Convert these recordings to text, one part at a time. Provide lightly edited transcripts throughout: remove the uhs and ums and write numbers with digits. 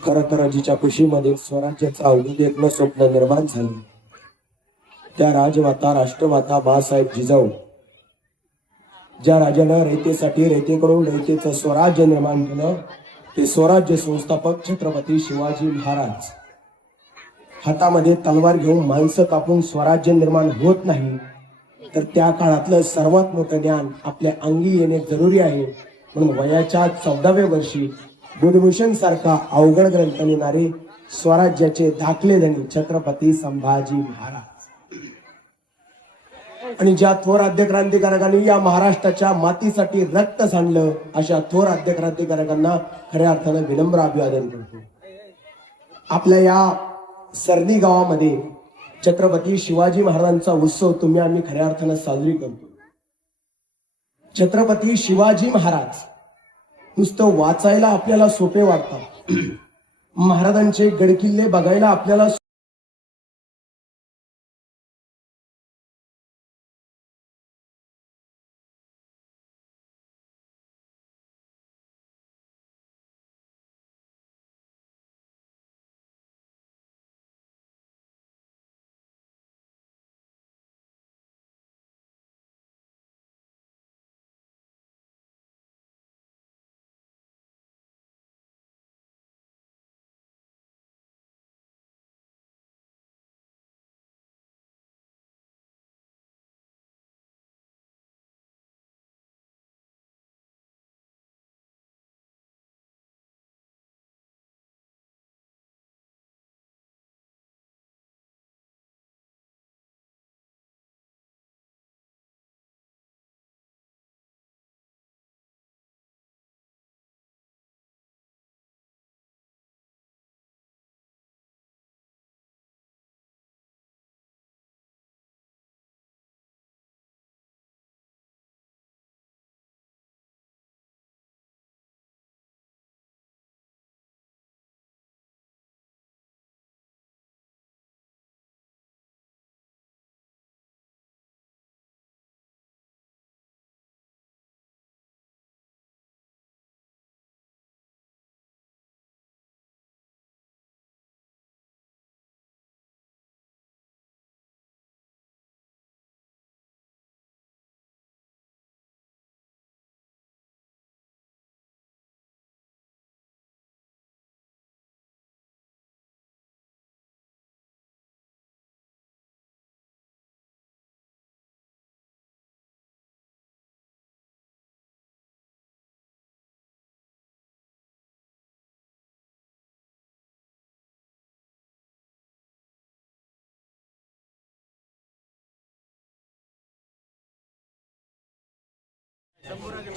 खरं तर जिच्या कुशीमध्ये स्वराज्याचं अवघड एक स्वप्न निर्माण झालं, त्या राजमाता राष्ट्रमाता बाळासाहेब जिजाऊ, ज्या राजानं रयतेसाठी रयतेकडून रयतेचं स्वराज्य निर्माण केलं, ते स्वराज्य संस्थापक छत्रपती शिवाजी महाराज. हातामध्ये तलवार घेऊन माणसं कापून स्वराज्य निर्माण होत नाही, तर त्या काळातलं सर्वात मोठं ज्ञान आपल्या अंगी येणे जरुरी आहे. म्हणून वयाच्या 14व्या वर्षी बुधभूषण सारखा अवघड ग्रंथ लिहिणारे स्वराज्याचे दाखले धनी छत्रपती संभाजी महाराज आणि ज्या थोर आद्य क्रांतिकारकांनी या महाराष्ट्राच्या मातीसाठी रक्त सांडलं, अशा थोर आद्य क्रांतिकारकांना खऱ्या अर्थानं विनम्र अभिवादन करतो. आपल्या या सरणी गावामध्ये छत्रपती शिवाजी महाराजांचा उत्सव आम्ही खऱ्या अर्थानं साजरी करतो. छत्रपती शिवाजी महाराज नुसतं वाचायला आपल्याला सोपे वाटतात, महाराजांचे गडकिल्ले बघायला आपल्याला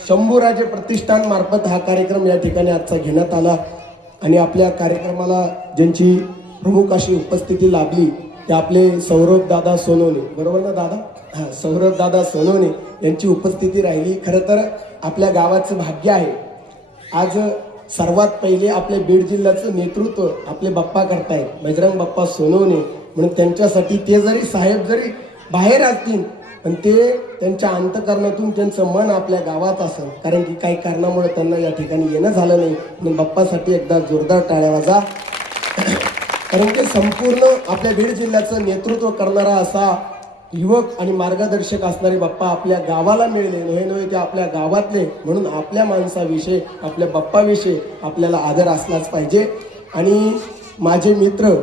शंभूराजे प्रतिष्ठान मार्फत हा कार्यक्रम या ठिकाणी आजचा घेण्यात आला आणि आपल्या कार्यक्रमाला ज्यांची प्रमुख अशी उपस्थिती लाभली ते आपले सौरभ दादा सोनवणे, बरोबर ना दादा? सौरभ दादा सोनवणे यांची उपस्थिती राहिली. खरं तर आपल्या गावाचं भाग्य आहे. आज सर्वात पहिले आपल्या बीड जिल्ह्याचं नेतृत्व आपले बाप्पा करतायत, बजरंग बाप्पा सोनवणे. म्हणून त्यांच्यासाठी ते जरी साहेब जरी बाहेर असतील, पण ते त्यांच्या अंतकरणातून त्यांचं मन आपल्या गावात असेल, कारण की काही कारणामुळे त्यांना या ठिकाणी येणं झालं नाही. म्हणून बाप्पासाठी एकदा जोरदार टाळ्या वाजा. कारण की संपूर्ण आपल्या बीड जिल्ह्याचं नेतृत्व करणारा असा युवक आणि मार्गदर्शक असणारे बाप्पा आपल्या गावाला मिळले, नव्हे ते आपल्या गावातले. म्हणून आपल्या माणसाविषयी, आपल्या बाप्पाविषयी आपल्याला आदर असलाच पाहिजे. आणि माझे मित्र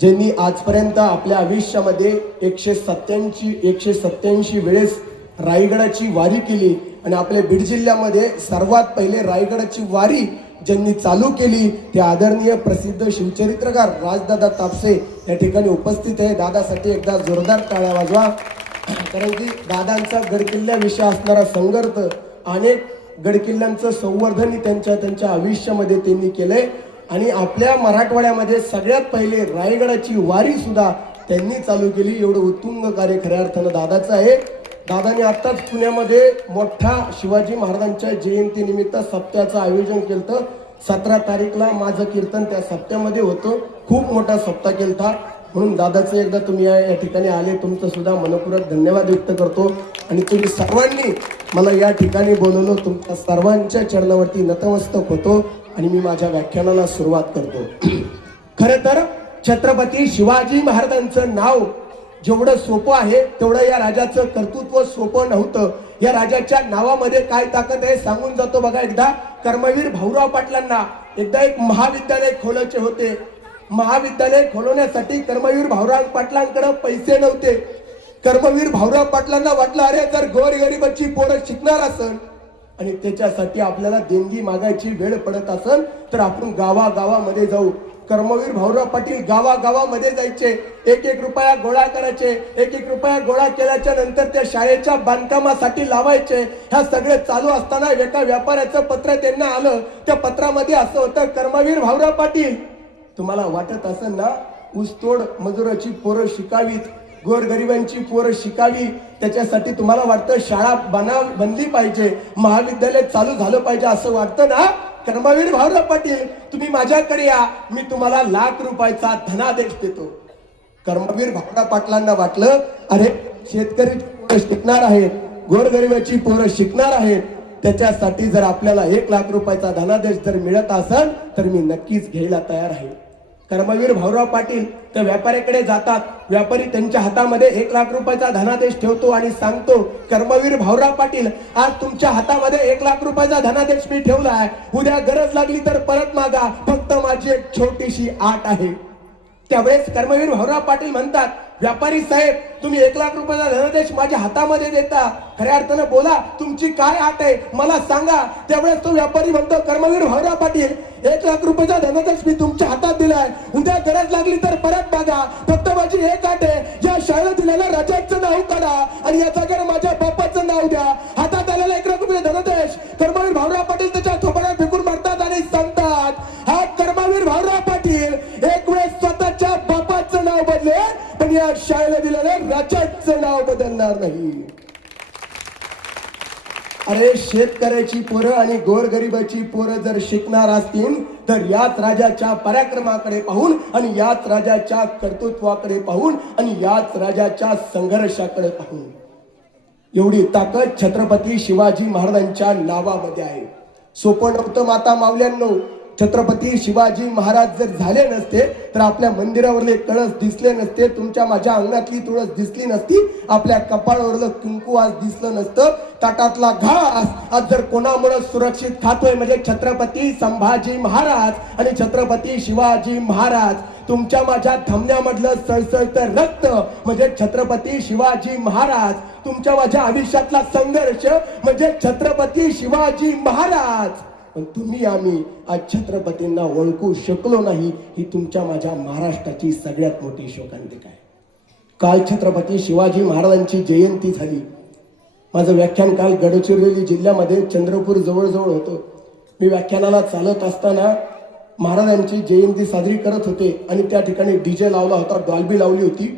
ज्यांनी आजपर्यंत आपल्या आयुष्यामध्ये 187 वेळेस रायगडाची वारी केली आणि आपल्या बीड जिल्ह्यामध्ये सर्वात पहिले रायगडाची वारी ज्यांनी चालू केली ते आदरणीय प्रसिद्ध शिवचरित्रकार राजदादा तापसे या ठिकाणी उपस्थित आहे. दादासाठी एकदा जोरदार टाळ्या वाजवा. कारण की दादांचा गडकिल्ल्याविषयी असणारा संघर्ष, अनेक गडकिल्ल्यांचं संवर्धन त्यांच्या आयुष्यामध्ये त्यांनी केलंय. आणि आपल्या मराठवाड्यामध्ये सगळ्यात पहिले रायगडाची वारी सुद्धा त्यांनी चालू केली. एवढं उत्तुंग कार्य खऱ्या अर्थानं दादाचं आहे. दादाने आत्ताच पुण्यामध्ये मोठा शिवाजी महाराजांच्या जयंतीनिमित्त सप्त्याचं आयोजन केलं. 17 तारीखला माझं कीर्तन त्या सप्त्यामध्ये होतं. खूप मोठा सप्ताह केलता. म्हणून दादाचं एकदा तुम्ही या ठिकाणी आले, तुमचं सुद्धा मनपूर्वक धन्यवाद व्यक्त करतो. आणि तुम्ही सर्वांनी मला या ठिकाणी बोलवलं, तुमच्या सर्वांच्या चरणावरती नतमस्तक होतो. आणि मी माझ्या व्याख्यानाला सुरुवात करतो. खरं तर छत्रपती शिवाजी महाराजांचं नाव जेवढं सोपं आहे तेवढं या राजाचं कर्तृत्व सोपं नव्हतं. या राजाच्या नावामध्ये काय ताकद आहे सांगून जातो बघा. एकदा कर्मवीर भाऊराव पाटलांना एकदा एक महाविद्यालय खोलायचे होते. महाविद्यालय खोलवण्यासाठी कर्मवीर भाऊराव पाटलांकडे पैसे नव्हते. कर्मवीर भाऊराव पाटलांना वाटलं अरे जर गोरगरिबाची पोरं शिकणार असेल आणि त्याच्यासाठी आपल्याला देणगी मागायची वेळ पडत असेल तर आपण गावागावामध्ये जाऊ. कर्मवीर भाऊराव पाटील गावागावामध्ये जायचे, एक एक रुपया गोळा करायचे. एक एक रुपया गोळा केल्याच्या नंतर त्या शाळेच्या बांधकामासाठी लावायचे. ह्या सगळे चालू असताना एका व्यापाऱ्याचं पत्र त्यांना आलं. त्या पत्रामध्ये असं होतं, कर्मवीर भाऊराव पाटील तुम्हाला वाटत असेल ना ऊसतोड मजुराची पोरं शिकावीत, गोरगरिबांची पोरं शिकावी, त्याच्यासाठी तुम्हाला वाटतं शाळा बनली पाहिजे, महाविद्यालय चालू झालं पाहिजे असं वाटतं ना. कर्मवीर भाऊराव पाटील तुम्ही माझ्याकडे या, मी तुम्हाला ₹1,00,000 धनादेश देतो. कर्मवीर भाऊराव पाटलांना वाटलं अरे शेतकरी पोरं शिकणार आहेत, गोरगरिबाची पोरं शिकणार आहेत, त्याच्यासाठी जर आपल्याला ₹1,00,000 धनादेश जर मिळत असेल तर मी नक्कीच घ्यायला तयार आहे. कर्मवीर भाऊराव पाटील त्या व्यापाऱ्याकडे जातात. व्यापारी त्यांच्या हातामध्ये ₹1,00,000 धनादेश ठेवतो आणि सांगतो, कर्मवीर भाऊराव पाटील आज तुमच्या हातामध्ये ₹1,00,000 धनादेश मी ठेवला आहे, उद्या गरज लागली तर परत मागा, फक्त माझी एक छोटीशी आट आहे. त्यावेळेस कर्मवीर भाऊराव पाटील म्हणतात, व्यापारी साहेब तुम्ही ₹1,00,000 धनादेश माझ्या हातामध्ये देता, खऱ्या अर्थानं बोला तुमची काय आट आहे मला सांगा. त्यावेळेस तो व्यापारी म्हणतो, कर्मवीर भाऊराव पाटील ₹1,00,000 धनादेश मी तुमच्या हातात दिलाय, उद्या गरज लागली तर परत मागा, फक्त माझी एक आट आहे या शाळेला दिलेल्या राजाचं नाव काढा आणि या जागेवर माझ्या बापाचं नाव द्या. हातात आलेला ₹1,00,000 धनादेश कर्मवीर भाऊराव पाटील त्याच्या थोपड्यात फेकून मारतात आणि सांगतात, हा कर्मवीर भाऊराव पाटील एक वेळेस स्वतःच्या बापाचं नाव बदलेल पण या शाळेला दिलेल्या राजाचं नाव बदलणार नाही. अरे शेतकऱ्याची पोरं आणि गोरगरिबाची पोरं जर शिकणार असतील तर याच राजाच्या पराक्रमाकडे पाहून आणि याच राजाच्या कर्तृत्वाकडे पाहून आणि याच राजाच्या संघर्षाकडे पाहून एवढी ताकद छत्रपती शिवाजी महाराजांच्या नावामध्ये आहे. सोपं नव्हतं माता मावल्यांनो. छत्रपती शिवाजी महाराज जर झाले नसते तर आपल्या मंदिरावरले कळस दिसले नसते, तुमच्या माझ्या अंगणातली तुळस दिसली नसती, आपल्या कपाळावरलं कुंकू आज दिसलं नसतं, ताटातला घास आज जर कोणामुळे सुरक्षित खातोय म्हणजे छत्रपती संभाजी महाराज आणि छत्रपती शिवाजी महाराज. तुमच्या माझ्या धमन्यामधलं सळसळतं रक्त म्हणजे छत्रपती शिवाजी महाराज. तुमच्या माझ्या आयुष्यातला संघर्ष म्हणजे छत्रपती शिवाजी महाराज. पण तुम्ही आम्ही आज छत्रपतींना ओळखू शकलो नाही ही तुमच्या माझ्या महाराष्ट्राची सगळ्यात मोठी शोकांतिका आहे. काल छत्रपती शिवाजी महाराजांची जयंती झाली. माझं व्याख्यान काल गडचिरोली जिल्ह्यामध्ये चंद्रपूर जवळजवळ होतं. मी व्याख्यानाला चालत असताना महाराजांची जयंती साजरी करत होते आणि त्या ठिकाणी डीजे लावला होता, डॉल्बी लावली होती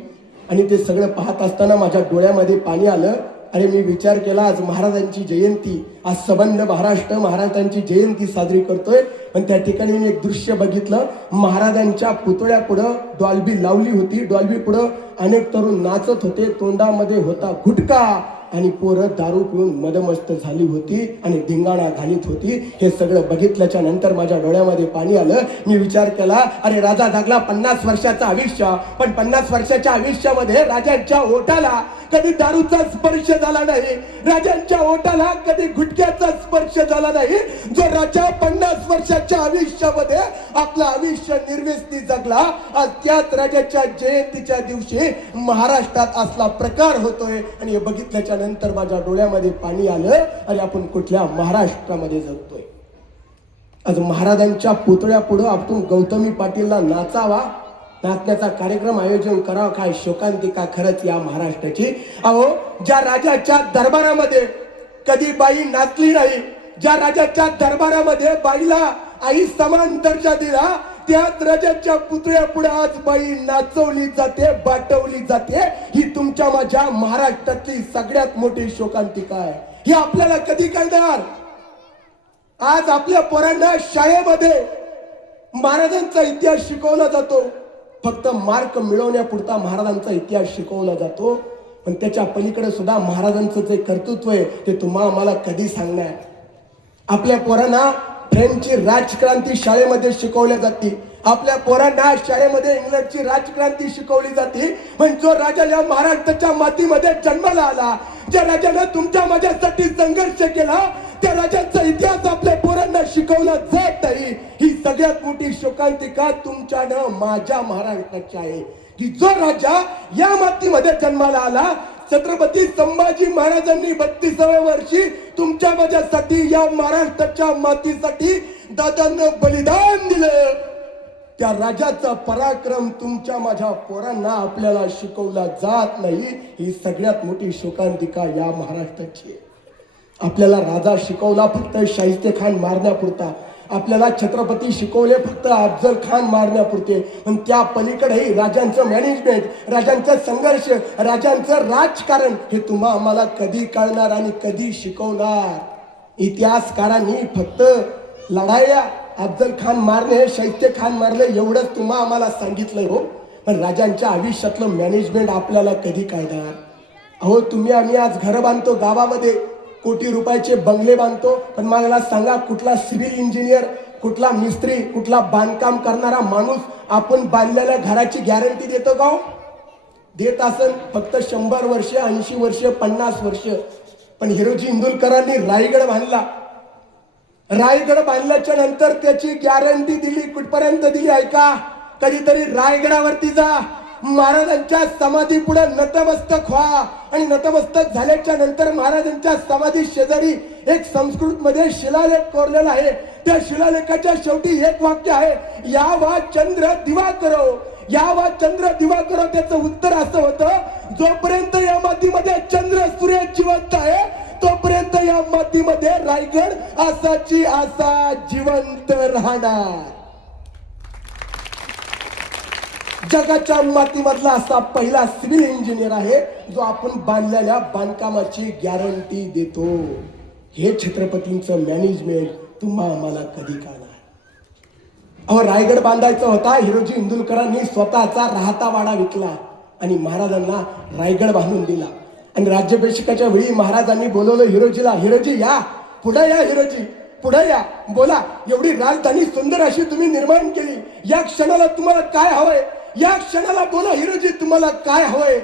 आणि ते सगळं पाहत असताना माझ्या डोळ्यामध्ये पाणी आलं. आणि मी विचार केला आज महाराजांची जयंती, आज सबंध महाराष्ट्र महाराजांची जयंती साजरी करतोय. पण त्या ठिकाणी मी एक दृश्य बघितलं, महाराजांच्या पुतळ्या पुढं डॉल्बी लावली होती, डॉल्बी पुढं अनेक तरुण नाचत होते, तोंडामध्ये होता गुटखा आणि पोरं दारू पिऊन मदमस्त झाली होती आणि धिंगाणा घालीत होती. हे सगळं बघितल्याच्या नंतर माझ्या डोळ्यामध्ये पाणी आलं. मी विचार केला अरे राजा जगला 50 वर्षाचं आयुष्य, पण 50 वर्षाच्या आयुष्यामध्ये राजांच्या ओठाला कधी दारूचा स्पर्श झाला नाही, राजांच्या ओठाला कधी गुटख्याचा स्पर्श झाला नाही. जो राजा 50 वर्षाच्या आयुष्यामध्ये आपलं आयुष्य निर्व्यसनी जगला, आज त्याच राजाच्या जयंतीच्या दिवशी महाराष्ट्रात असला प्रकार होतोय. आणि हे बघितल्याच्या नंतर माझ्या डोळ्यामध्ये पाणी आलं आणि आपण कुठल्या महाराष्ट्रामध्ये जगतोय. आज महाराजांच्या पुतळ्या पुढे आपण गौतमी पाटीलला नाचावा, नाचण्याचा कार्यक्रम आयोजन करावा, काय शोकांतिका खरंच या महाराष्ट्राची. अहो ज्या राजाच्या दरबारामध्ये कधी बाई नाचली नाही, ज्या राजाच्या दरबारामध्ये बाईला आई समान दर्जा दिला, त्याच राजाच्या पुतळ्या पुढे आज बाई नाचवली जाते, बाटवली जाते. ही तुमच्या माझ्या महाराष्ट्रातली सगळ्यात मोठी शोकांतिका आहे. ही आपल्याला कधी कळणार? आज आपल्या पोरांना शाळेमध्ये महाराजांचा इतिहास शिकवला जातो, फक्त मार्क मिळवण्यापुरता महाराजांचा इतिहास शिकवला जातो. पण त्याच्या पलीकडे सुद्धा महाराजांचं जे कर्तृत्व आहे ते तुम्हाला मला कधी सांगणार? आपल्या पोरांना फ्रेंचची राजक्रांती शाळेमध्ये शिकवल्या जाते, आपल्या पोरांना शाळेमध्ये इंग्लंडची राजक्रांती शिकवली जाते. पण जो राजा या महाराष्ट्राच्या मातीमध्ये जन्माला आला, ज्या राजाने तुमच्या माझ्यासाठी संघर्ष केला, त्या राजांचा इतिहास आपल्या पोरांना शिकवला जात नाही. ही सगळ्यात मोठी शोकांतिका तुमच्यानं माझ्या महाराष्ट्राची आहे की जो राजा या मातीमध्ये जन्माला आला, छत्रपती संभाजी महाराजांनी 32व्या वर्षी तुमच्या माझ्यासाठी या महाराष्ट्राच्या मातीसाठी दादांना बलिदान दिलं. त्या राजाचा पराक्रम तुमच्या माझ्या पोरांना आपल्याला शिकवला जात नाही. ही सगळ्यात मोठी शोकांतिका या महाराष्ट्राची आहे. आपल्याला राजा शिकवला फक्त शाहिस्ते खान मारण्यापुरता, आपल्याला छत्रपती शिकवले फक्त अफजल खान मारण्यापुरते. पण त्या पलीकडेही राजांचं मॅनेजमेंट, राजांचा संघर्ष, राजांचं राजकारण हे तुम्हा आम्हाला कधी कळणार आणि कधी शिकवणार? इतिहासकारांनी फक्त लढाया, अफजल खान मारणे, शाहिस्ते खान मारले एवढंच तुम्हा आम्हाला सांगितलंय हो. पण राजांच्या आयुष्यातलं मॅनेजमेंट आपल्याला कधी कळणार? अहो, तुम्ही आम्ही आज घर बांधतो, गावामध्ये कोटी रुपयाचे बंगले बांधतो, पण मला सांगा कुठला सिव्हिल इंजिनियर, कुठला मिस्त्री, कुठला बांधकाम करणारा माणूस आपण बांधलेल्या घराची गॅरंटी देतो का? देत असेल फक्त 100 वर्ष, 80 वर्ष, 50 वर्ष. पण हिरोजी इंदुलकरांनी रायगड बांधला. रायगड बांधल्याच्या नंतर त्याची गॅरंटी दिली, कुठपर्यंत दिली ऐका. कधीतरी रायगडावरती जा, महाराजांच्या समाधी पुढे नतमस्तक व्हा आणि नतमस्तक झाल्याच्या नंतर महाराजांच्या समाधी शेजारी एक संस्कृत मध्ये शिलालेख कोरलेला आहे. त्या शिलालेखाच्या शेवटी एक वाक्य आहे, या वा चंद्र दिवाकरो, या वा चंद्र दिवाकरो. त्याचं उत्तर असं होतं, जोपर्यंत या मातीमध्ये चंद्र सूर्य जिवंत आहे तोपर्यंत या मातीमध्ये रायगड असाची असा जिवंत राहणार. जगाच्या मातीमधला असा पहिला सिव्हिल इंजिनियर आहे जो आपण बांधलेल्या बांधकामाची गॅरंटी देतो. हे छत्रपतींचं मॅनेजमेंट तुम्हा आम्हाला कधी कळणार? अहो, रायगड बांधायचा होता, हिरोजी इंदुलकरांनी स्वतःचा राहता वाडा विकला आणि महाराजांना रायगड बांधून दिला. आणि राज्याभिषेकाच्या वेळी महाराजांनी बोलवलं हिरोजीला, हिरोजी या पुढे या, हिरोजी पुढे या, बोला. एवढी राजधानी सुंदर अशी तुम्ही निर्माण केली, या क्षणाला तुम्हाला काय हवंय? या क्षणाला बोला हिरोजी, तुम्हाला काय हवंय?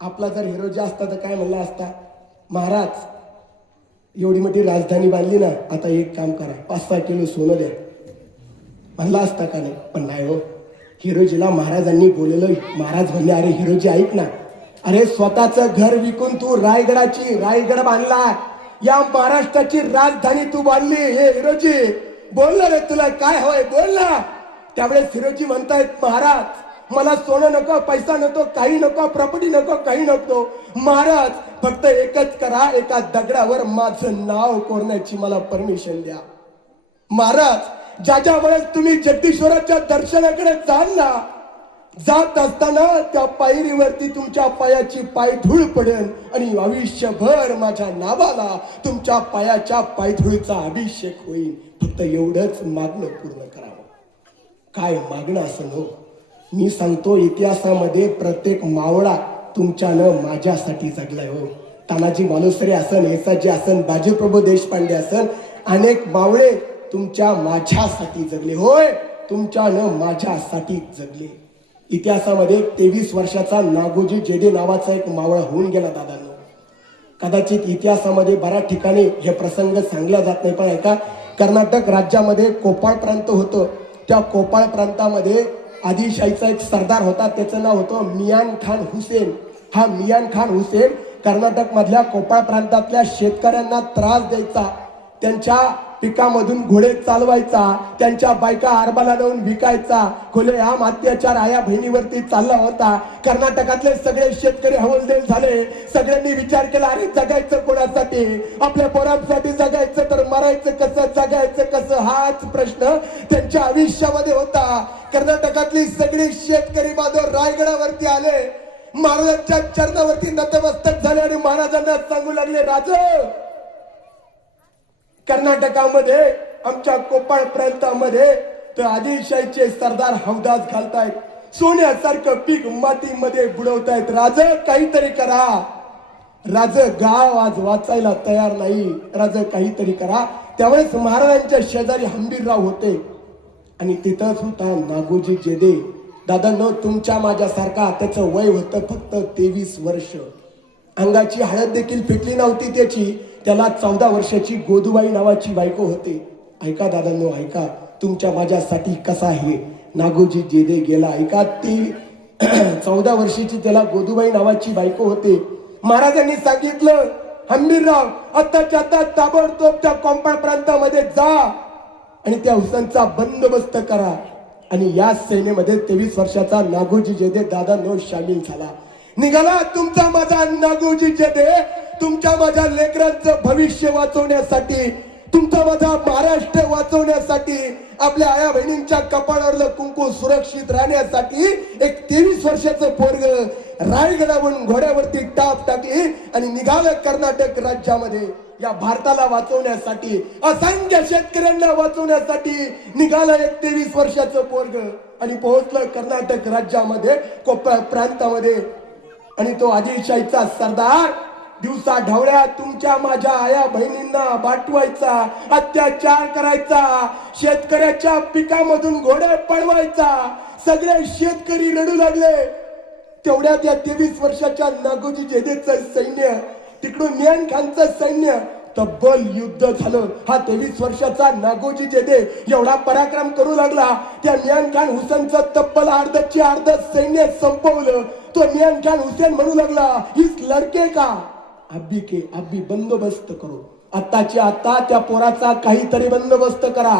आपला जर हिरोजी असता तर काय म्हणला असता, महाराज एवढी मोठी राजधानी बांधली ना, आता एक काम करा, 5-6 किलो सोनं द्या, म्हणला असता का नाही? पण नाही हो. हिरोजीला महाराजांनी बोललेलं. महाराज म्हणले, अरे हिरोजी ऐक ना, अरे स्वतःचं घर विकून तू रायगड बांधला, या महाराष्ट्राची राजधानी तू बांधली. हे हिरोजी बोल ना रे, तुला काय हवंय बोल ना. त्यावेळेस हिरोजी म्हणतायत, महाराज मला सोनं नको, पैसा नको, काही नको, प्रॉपर्टी नको, काही नको. महाराज फक्त एकच करा, एका दगडावर माझं नाव कोरण्याची मला परमिशन द्या. महाराज ज्या वेळेस तुम्ही जगदीश्वराच्या दर्शनाकडे जाल ना, जात असताना त्या पायरीवरती तुमच्या पायाची पायधूळ पडेल आणि आयुष्यभर माझ्या नावाला तुमच्या पायाच्या पायधूळचा अभिषेक होईल. फक्त एवढंच मागणं पूर्ण करावं. काय मागणं असं हो? मी सांगतो, इतिहासामध्ये प्रत्येक मावळा तुमच्यानं माझ्यासाठी जगलाय हो. तानाजी मालुसरे असन, येसाजी असन, बाजीप्रभू देशपांडे असन, अनेक मावळे तुमच्या माझ्यासाठी जगले. होय, तुमच्यानं माझ्यासाठी जगले. इतिहासामध्ये 23 वर्षाचा नागोजी जेडे नावाचा एक मावळा होऊन गेला दादांनो. कदाचित इतिहासामध्ये बऱ्याच ठिकाणी हे प्रसंग सांगला जात नाही, पण ऐका, कर्नाटक राज्यामध्ये कोपाळ प्रांत होतं. त्या कोपाळ प्रांतामध्ये आदिलशाहीचा एक सरदार होता, त्याचं नाव होतं मियान खान हुसेन. हा मियान खान हुसेन कर्नाटक मधल्या कोपाळ प्रांतातल्या शेतकऱ्यांना त्रास द्यायचा, त्यांच्या पिकामधून घोडे चालवायचा, त्यांच्या बायका आरबाला लावून विकायचा, खुलेआम अत्याचार आया बहिणीवरती चालला होता. कर्नाटकातले सगळे शेतकरी हवालदिल झाले. सगळ्यांनी विचार केला, अरे जगायचं कोणासाठी? आपल्या पोरांसाठी जगायचं तर मरायचं कसं, जगायचं कसं? हाच प्रश्न त्यांच्या आयुष्यामध्ये होता. कर्नाटकातली सगळी शेतकरी बांधव रायगडावरती आले, महाराजांच्या चरणावरती नतमस्तक झाले आणि महाराजांना सांगू लागले, राजा कर्नाटकामध्ये आमच्या कोपाळ प्रांतामध्ये तर आदिलशाहीचे सरदार हौदास घालतायत, सोन्यासारखं पीक मातीमध्ये बुडवतायत. राज काहीतरी करा. राज गाव आज वाचायला तयार नाही. राज काहीतरी करा. त्यावेळेस महाराजांच्या शेजारी हंबीरराव होते आणि तिथंच होता नागोजी जेदे. दादांनो, तुमच्या माझ्यासारखा त्याचं वय होतं फक्त 23 वर्ष. अंगाची हळद देखील फिटली नव्हती त्याची. त्याला 14 वर्षाची गोदूबाई नावाची बायको होती. ऐका दादांनो, ऐका, तुमच्या माझ्यासाठी कसा आहे नागोजी जेदे गेला. ऐका, ती 14 वर्षाची त्याला गोदूबाई नावाची बायको होती. महाराजांनी सांगितलं, हंबीरराव आत्ताच्या आता ताबडतोब त्या कोंपाळ प्रांतामध्ये जा आणि त्या हुसेनचा बंदोबस्त करा. आणि या सेनेमध्ये 23 वर्षाचा नागोजी जेदे दादांनो शामिल झाला. निघाला तुमचा माझा नागोजी जेदे तुमच्या माझ्या लेकरांचं भविष्य वाचवण्यासाठी, तुमचा माझा महाराष्ट्र वाचवण्यासाठी, आपल्या आया बहिणींच्या कपाळावरलं कुंकू सुरक्षित राहण्यासाठी एक 23 वर्षाचं पोरग रायगडावरून घोड्यावरती टाप टाकली आणि निघालं कर्नाटक राज्यामध्ये. या भारताला वाचवण्यासाठी, असंख्य शेतकऱ्यांना वाचवण्यासाठी निघालं एक 23 वर्षाचं पोरग आणि पोहोचलं कर्नाटक राज्यामध्ये कोप्पळ प्रांतामध्ये. आणि तो आदिलशाहीचा सरदार दिवसा ढवळ्या तुमच्या माझ्या आया बहिणींना बाटवायचा, अत्याचार करायचा, शेतकऱ्याच्या पिकामधून घोडे पळवायचा. सगळे शेतकरी रडू लागले. तेवढ्या त्या 23 वर्षाच्या नागोजी जेदेचं सैन्य, तिकडून मियान खानचं सैन्य, तब्बल युद्ध झालं. हा 23 वर्षाचा नागोजी जेदे एवढा पराक्रम करू लागला, त्या मियान खान हुसेनचं तब्बल अर्धचे अर्ध सैन्य संपवलं. तो मियान खान हुसेन म्हणू लागला, इस लडके का अभी बंदोबस्त करो. आत्ताच्या आता त्या पोराचा काहीतरी बंदोबस्त करा,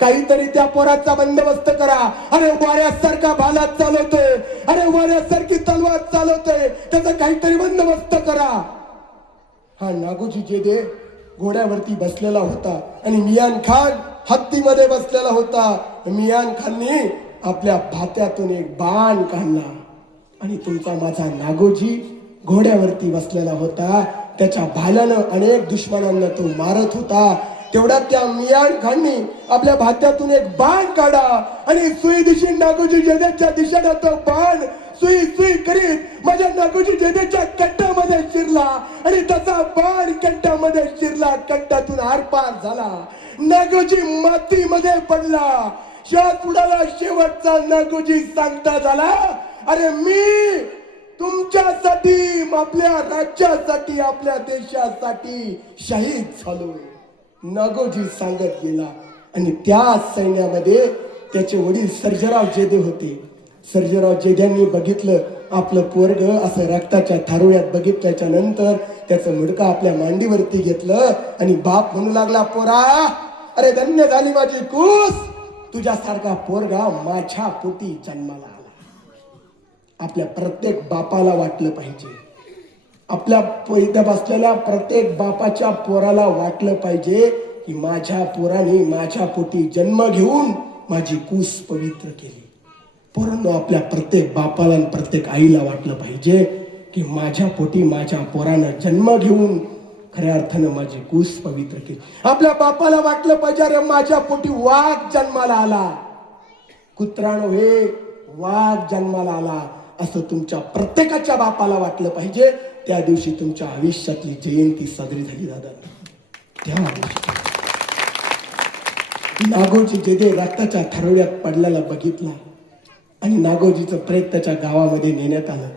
काहीतरी त्या पोराचा बंदोबस्त करा. अरे वाऱ्यासारखा भाला चालवतोय, अरे वाऱ्यासारखी तलवार चालवतोय, त्याचा काहीतरी बंदोबस्त करा. हा नागोजी जेदे घोड्यावरती बसलेला होता आणि मियान खान हत्तीमध्ये बसलेला होता. मियान खाननी आपल्या भात्यातून एक बाण काढला आणि तुमचा माझा नागोजी घोड्यावरती बसलेला होता. त्याच्या भाल्यानं अनेक दुश्मनांना तो मारत होता. तेवढ्यात त्या मियान खाननी आपल्या भात्यातून एक बाण काढा आणि सुई दिशी नागोजी जेदेच्या दिशेने तो बाण सुई सुई करीत माझ्या नागोजी जेदेच्या कंठामध्ये शिरला आणि त्याचा बाण कंठामध्ये शिरला. कंठातून आरपार झाला, नागोजी मातीमध्ये पडला. श्वास उडाला शेवटचा. नागोजी सांगता झाला, अरे मी तुमच्यासाठी, आपल्या राज्यासाठी, आपल्या देशासाठी शहीद झालोय. नागोजी सांगत गेला. आणि त्या सैन्यामध्ये त्याचे वडील सर्जेराव जेदे होते. सर्जेराव जेद्यांनी बघितलं आपलं पोरग असं रक्ताच्या थारोळ्यात. बघितल्याच्या नंतर त्याचं मुडकं आपल्या मांडीवरती घेतलं आणि बाप म्हणू लागला, पोरा, अरे धन्य झाली माझी कूस, तुझ्यासारखा पोरगा माझ्या पोटी जन्माला आला. आपल्या प्रत्येक बापाला वाटलं पाहिजे, आपल्या इथं बसलेल्या प्रत्येक बापाच्या पोराला वाटलं पाहिजे की माझ्या पोराने माझ्या पोटी जन्म घेऊन माझी कूस पवित्र केली. पोरांनो, आपल्या प्रत्येक बापाला आणि प्रत्येक आईला वाटलं पाहिजे की माझ्या पोटी माझ्या पोरानं जन्म घेऊन खऱ्या अर्थानं माझी कूस पवित्र केली. आपल्या बापाला वाटलं पाहिजे, अरे माझ्या पोटी वाघ जन्माला आला, कुत्राणो हे वाघ जन्माला आला, असं तुमच्या प्रत्येकाच्या बापाला वाटलं पाहिजे. त्या दिवशी तुमच्या आयुष्यातली जयंती साजरी झाली. दादा, त्या दिवशी नागोजी जेदे रक्ताच्या थारोळ्यात पडलेला बघितला आणि नागोजीचं प्रेत त्याच्या गावामध्ये नेण्यात आलं.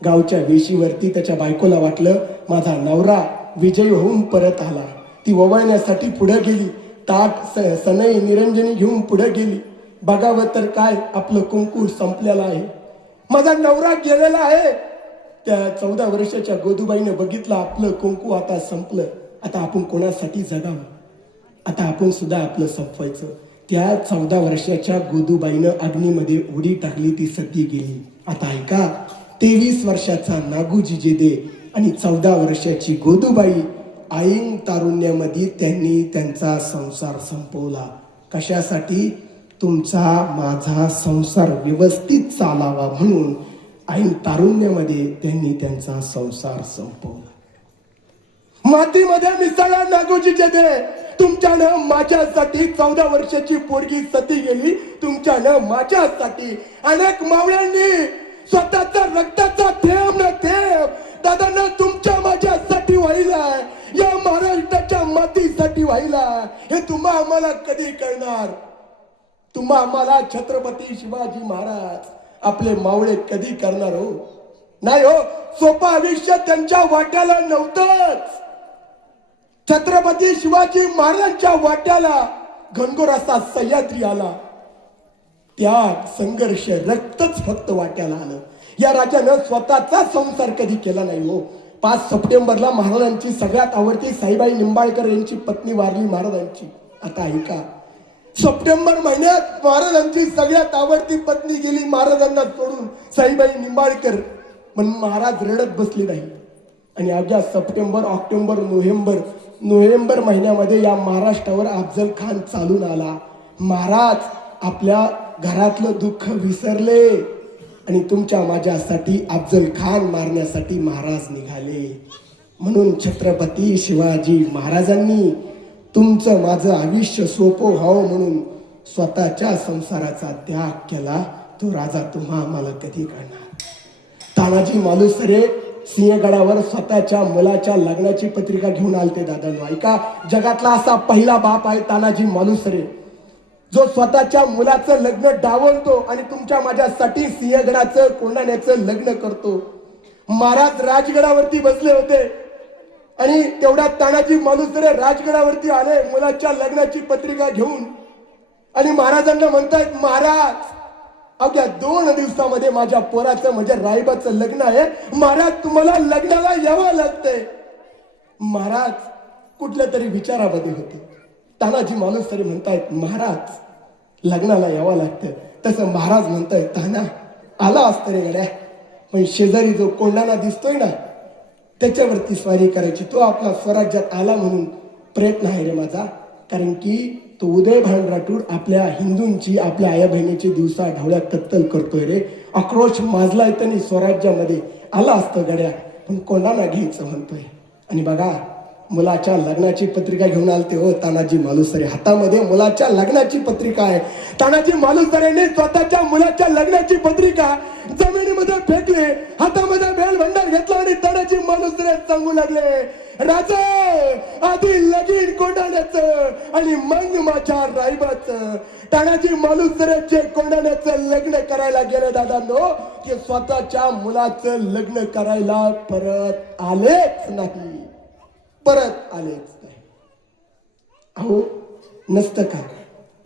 गावच्या वेशीवरती त्याच्या बायकोला वाटलं माझा नवरा विजयी होऊन परत आला. ती ओवाळण्यासाठी पुढे गेली. ताट सनई निरंजनी घेऊन पुढे गेली. बघावं तर काय, आपलं कुंकू संपलेलं आहे, माझा नवरा गेलेला आहे. त्या 14 वर्षाच्या गोदूबाईने बघितलं आपलं कुंकू आता संपलं. आता आपण कोणासाठी जगावं, आता आपण सुद्धा आपलं संपवायचं. त्या 14 वर्षाच्या गोदूबाईनं अग्नीमध्ये उडी टाकली, ती सती गेली. आता ऐका, 23 वर्षाचा नागोजी जेदे आणि 14 वर्षाची गोदूबाई ऐन तारुण्यामध्ये त्यांनी त्यांचा संसार संपवला. कशासाठी? तुमचा माझा संसार व्यवस्थित चालावा म्हणून ऐन तारुण्यामध्ये त्यांनी त्यांचा संसार संपवला. मातीमध्ये मिसळला नागोजी जेदे. तुमच्यानं माझ्यासाठी 14 वर्षाची पोरगी सती गेली. तुमच्यानं माझ्यासाठी अनेक मावळ्यांनी स्वतःचा रक्ताचा थेंब न थेंब दादांना तुमच्या माझ्यासाठी वाहिलाय. या महाराष्ट्राच्या मातीसाठी व्हायला हे तुम्हा आम्हाला कधी कळणार? तुम्हा आम्हाला छत्रपती शिवाजी महाराज आपले मावळे कधी करणार हो? नाही हो, सोपं आयुष्य त्यांच्या वाट्याला नव्हतंच. छत्रपती शिवाजी महाराजांच्या वाट्याला घनघोर असा सह्याद्री आला. त्याग, संघर्ष, रक्तच फक्त वाट्याला आलं. या राजानं स्वतःचा संसार कधी केला नाही हो. 5 सप्टेंबरला महाराजांची सगळ्यात आवडती साईबाई निंबाळकर यांची पत्नी वारली महाराजांची. आता ऐका, सप्टेंबर महिन्यात महाराजांची सगळ्यात आवडती पत्नी गेली महाराजांना सोडून, साईबाई निंबाळकर. पण महाराज रडत बसले नाही. आणि अवघ्या सप्टेंबर, ऑक्टोबर, नोव्हेंबर महिन्यामध्ये या महाराष्ट्रावर अफजल खान चालून आला. महाराज आपल्या घरातलं दुःख विसरले आणि तुमच्या माझ्यासाठी अफजल खान मारण्यासाठी महाराज निघाले. म्हणून छत्रपती शिवाजी महाराजांनी तुमचं माझं आयुष्य सोपं व्हावं म्हणून स्वतःच्या संसाराचा त्याग केला. तो राजा तुम्हा आम्हाला कधी कळणार? तानाजी मालुसरे सिंहगडावर स्वतःच्या मुलाच्या लग्नाची पत्रिका घेऊन आलते. दादांनो ऐका, जगातला असा पहिला बाप आहे तानाजी मालुसरे, जो स्वतःच्या मुलाचं लग्न डावलतो आणि तुमच्या माझ्यासाठी सिंहगडाचं कोंढाण्याचं लग्न करतो. महाराज राजगडावरती बसले होते आणि तेवढ्यात तानाजी मालुसरे राजगडावरती आले मुलाच्या लग्नाची पत्रिका घेऊन. आणि महाराजांना म्हणतायत, महाराज अवघ्या 2 दिवसामध्ये माझ्या पोराचं म्हणजे रायबाचं लग्न आहे, महाराज तुम्हाला लग्नाला यावं लागतंय. महाराज कुठल्या तरी विचारामध्ये होते. तानाजी मालुसरे म्हणतायत, महाराज लग्नाला यावं लागतं. तसं महाराज म्हणतायत, ताना आला असतं रे गड्या, पण शेजारी जो कोंढाणा दिसतोय ना त्याच्यावरती स्वारी करायची. तो आपला स्वराज्यात आला म्हणून प्रयत्न आहे रे माझा. कारण की तो उदयभान राठोड आपल्या हिंदूंची, आपल्या आया बहिणीची दिवसा ढवळ्या कत्तल करतोय रे. आक्रोश माजलाय त्यांनी स्वराज्यामध्ये. आला असतं गड्या, पण कोंढाणा घ्यायचं म्हणतोय. आणि बघा, मुलाच्या लग्नाची पत्रिका घेऊन आलते हो तानाजी मालुसरे. हातामध्ये मुलाच्या लग्नाची पत्रिका आहे. तानाजी मालुसरेने स्वतःच्या मुलाच्या लग्नाची पत्रिका जमिनीमध्ये फेकले, हातामध्ये बेल भंडार घेतला आणि तानाजी मालुसरे सांगू लागले, राजा आधी लगीन कोंढाण्याचं आणि मग माझ्या रायबाचं. तानाजी मालुसरेचे कोंढाण्याचं लग्न करायला गेले दादांनो, ते स्वतःच्या मुलाचं लग्न करायला परत आलेच नाही. अहो नसतं का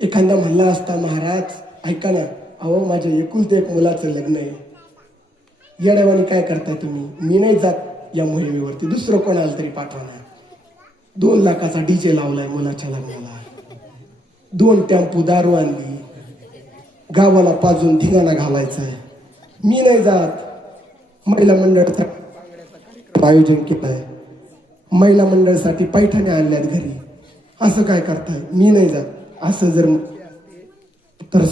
एखादा म्हणला असता, महाराज ऐका ना, अहो माझ्या एकुलते एक मुलाचं लग्न आहे, येड्यावानी काय करताय तुम्ही? मी नाही जात या मोहिमेवरती, दुसरं कोणाला तरी पाठवणार. 2 लाखाचा डीजे लावलाय मुलाच्या लग्नाला, 2 टेम्पो दारू आणली, गावाला पाजून धिंगाणा घालायचाय. मी नाही जात. महिला मंडळाचं आयोजन केलंय, महिला मंडळासाठी पैठण्या आणल्यात घरी. असं काय करताय? मी नाही जात. असं जर तर